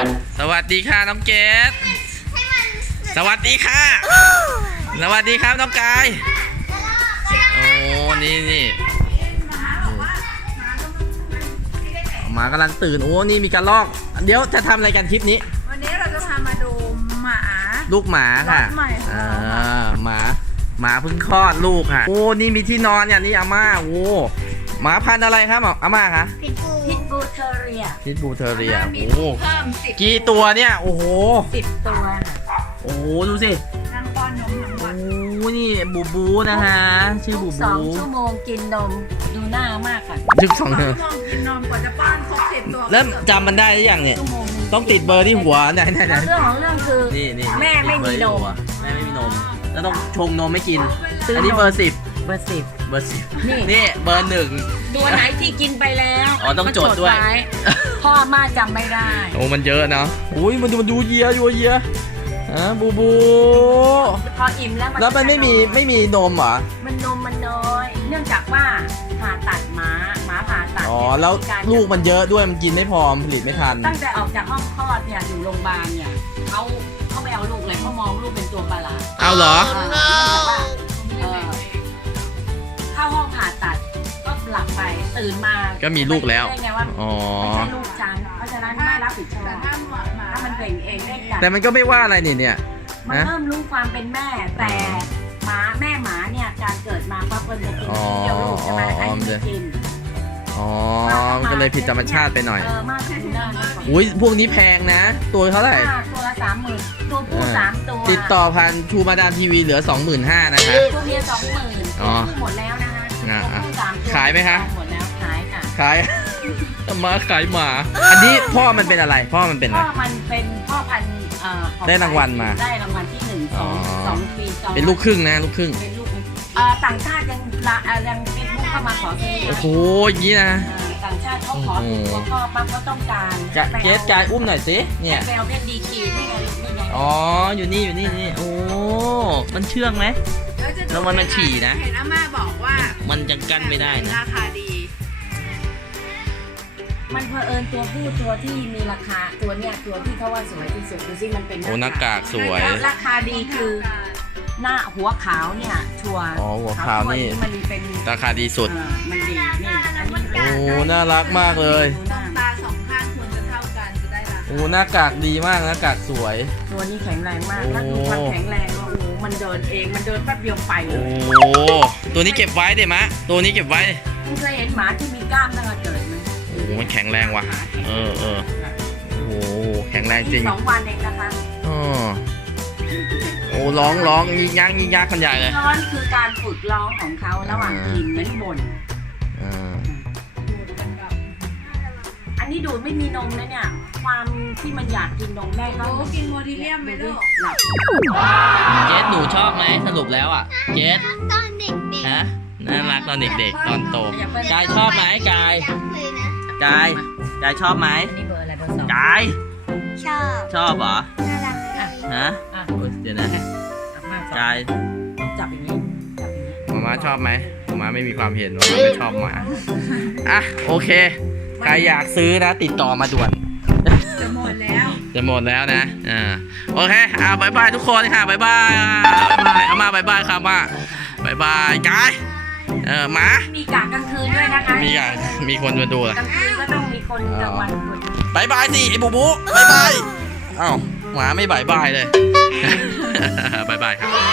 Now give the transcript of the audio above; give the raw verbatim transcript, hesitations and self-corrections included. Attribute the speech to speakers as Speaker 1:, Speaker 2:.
Speaker 1: สวัสดีค่ะน้องเกดสวัสดีค่ะสวัสดีครับน้องกายโอ้นี่นี่หมากำลังตื่นโอ้นี่มีกระรอกเดี๋ยวจะทำอะไรกันคลิปนี้
Speaker 2: วันนี้เราจะพามาดูหมา
Speaker 1: ลูกหมาค่ะอ่าหมาหมาเพิ่งคลอดลูกค่ะโอ้นี่มีที่นอนเนี่ยนี่อาม่าโอ้หมาพันธุ์อะไรครับอาม่าคะ
Speaker 3: พิทบูพิทบูเทอเรีย
Speaker 1: พิทบูเทอเรีย
Speaker 2: โอ้
Speaker 1: เพิ่มสิบกี่ตัวเนี่ยโอ้โห
Speaker 3: สิบตัว
Speaker 1: โอ้โหดูสิ
Speaker 2: นั่งป้อนนมทั้งวัน
Speaker 1: โอ้นี่บูบูนะฮะชื่อบูบู
Speaker 3: สองชั่วโมงกินนมดูหน้ามากค่ะ
Speaker 1: สิบสองชั่วโมง
Speaker 2: กินนมกว่าจะป้อนครบสิบตัว
Speaker 1: แล้วจำมันได้หรือยังเนี่ยต้องติดเบอร์ที่หัวไหนไหนไหน
Speaker 3: เรื่องของเรื่องคือแม่ไม่มีนม
Speaker 1: แม่ไม่มีนมแล้วต้องชงนมไม่กินอันนี้เบอร์สิบ
Speaker 3: เบอร์สิบ
Speaker 1: เบอร์สิบนี่นี่เบอร์หนึ่ง
Speaker 3: ตัวไหนที่กินไปแล้ว
Speaker 1: อ๋อต้องจดด้วย
Speaker 3: พ่อมาจำไม่ได้
Speaker 1: โอ้มันเยอะเนาะอุ้ยมันดูมันดูเยียอยู่เยียอ่ะบูบู
Speaker 3: พออิ่มแล้ว
Speaker 1: แล้วมันไม่มีไม่มีนมเหรอ
Speaker 3: มันนมมันน้อยเนื่องจากว่าผ่าตัดหมาหมาผ่าตัด
Speaker 1: อ๋อแล้วลูกมันเยอะด้วยมันกินไม่พอผลิตไม่ทัน
Speaker 3: ตั้งแต่ออกจากห้องคลอดเนี่ยอยู่โรงพยาบาลเนี่ยเขาเขาไม่เอาลูกเลยเขามองลูกเป็นตัวประหลาด
Speaker 1: เอาเหรอ
Speaker 3: เข้าห้องผ่าตัดก็หลับไปตื่นมา
Speaker 1: ก็มีลูกแล้ว
Speaker 3: อ๋อไม่ใช่ลูกฉันเพราะฉะนั้นไม่รับผิดชอบถ้ามันเบ่งเองได้กัน
Speaker 1: แต่มันก็ไม่ว่าอะไรนี่เนี่ย
Speaker 3: มันเริ่มรู้ความเป็นแม่แต่หมาแม่หมาเนี่ยการเกิดมาปั๊บมันจะกินเดียวลูกใช่ไหมอันนี้กิน
Speaker 1: อ๋อมันก็เลยผิดธรรมชาติไปหน่อย
Speaker 3: เออมากขึ้นได้
Speaker 1: อุ้ยพวกนี้แพงนะตัวเท่าไหร่
Speaker 3: ตัวละสามหมื่นตัวผู้สามตัว
Speaker 1: ติดต่อพันชูมาดามทีวีเหลือสองหมื่นห้านะคะ
Speaker 3: ตัวเมียสองหมื่นหมดแล้วนะคะ
Speaker 1: ขายไหมคะ
Speaker 3: หมดแล้วขายค่ะ
Speaker 1: ขายมาขายหมาอันนี้พ่อมันเป็นอะไรพ่อมันเป็นอะไร
Speaker 3: พ่อมันเป็นพ่อพันธุ์
Speaker 1: ได้รางวัลมา
Speaker 3: ได้รางวัลที่หนึ่งสองสองปี
Speaker 1: เป็นลูกครึ่งนะลูกครึ่ง
Speaker 3: เป็นลูกต่างชาติยังยังเป็นมุกเข้ามาขอซื้อ
Speaker 1: โอ้โหอย่างนี้นะ
Speaker 3: ต่างชาติเขาขอตัวพ่อปั๊บเขาต้องการ
Speaker 1: เกสกายอุ้มหน่อยสิเนี่ย
Speaker 3: แปลว่าเป็นดีคิวนี่ไงนี่ไง
Speaker 1: อ๋ออยู่นี่อยู่นี่นี่โอ้มันเชื่องไหมแล้วมันมันฉี่นะ
Speaker 2: เห็นอาม่าบอกว่า
Speaker 1: มันจะกั้นไม่ได้นะ
Speaker 2: ราคาดี
Speaker 3: มันเผอิญตัวผู้ตัวที่มีราคาตัวเนี้ยตัวที่เขาว่าสวยที่สุดดูสิมันเป็น
Speaker 1: โอ้หน้ากากสวย
Speaker 3: ราคาดีคือหน้าหัวขาวเนี่ยชัวร์
Speaker 1: อ๋อหัวขาวนี่
Speaker 3: มันเป็น
Speaker 1: ราคาดีสุด
Speaker 3: มันดีนี่
Speaker 1: โอ้น่ารักมากเลย
Speaker 2: ตาสองข้างควรจะเท่ากันจะได้ราคา
Speaker 1: โอ้หน้ากากดีมากหน้ากากสวย
Speaker 3: ตัวนี้แข็งแรงมากแล้วดูความแข็งแรงว่าโอ้มันเดินเองมันเดินแป๊บเดียวไปเลย
Speaker 1: โอ้ตัวนี้เก็บไว้เดี๋ยวมะตัวนี้เก็บไว้
Speaker 3: คุณเคยเห็นหมาที่มีกล้ามตั้งแต่เกิดไหม
Speaker 1: โอ้มันแข็งแรงว่ะเออเออโอ้แข็งแรงจริง
Speaker 3: สองวันเองนะคะ
Speaker 1: อ๋อโอ้ร้องร้องยิงยักยิงยักกันใหญ่เลย
Speaker 3: ร้องคือการฝึกร้องของเขาระหว่างกินเหมือนบ่นอันนี้ดูดไม่มีนมนะเนี่ยความที่มันอยากกินนมแม่ก็
Speaker 2: กินโมดิเลียมไปด้วย
Speaker 3: หลับ
Speaker 1: เจสหนูชอบไหมสรุปแล้วอ่ะเจส
Speaker 3: ตอนเด็ก
Speaker 1: ๆฮะน่ารักตอนเด็กๆตอนโตกายชอบไหมกายกายกายชอบไหม
Speaker 3: นี่เบอร์อะไรเบอร์สอง
Speaker 1: กาย
Speaker 3: ชอบ
Speaker 1: ชอบเหรอ
Speaker 3: น่ารัก
Speaker 1: ฮะเดี๋ยวนะกาย
Speaker 3: จับอย่างนี้จับอย่างนี้
Speaker 1: มาม่าชอบไหมมาม่าไม่มีความเห็นว่าไม่ชอบหมาอ่ะโอเคใครอยากซื้อนะติดต่อมาด่วน
Speaker 2: จะหมดแล้ว
Speaker 1: จะหมดแล้วนะอ่าโอเคอ่าบายบายทุกคนค่ะบายบายบายเอามาบายบายครับมาบายบายกายเออหมา
Speaker 3: มีกะกลางคืนด้วยนะคะ
Speaker 1: มีกะมีคนมาดูเหรอก
Speaker 3: ลางคืนก็ต้องมีคนกลางวันคน
Speaker 1: บายบายสิไอ้บูบูบายบายอ้าวหมาไม่บายบายเลยบายบายครับ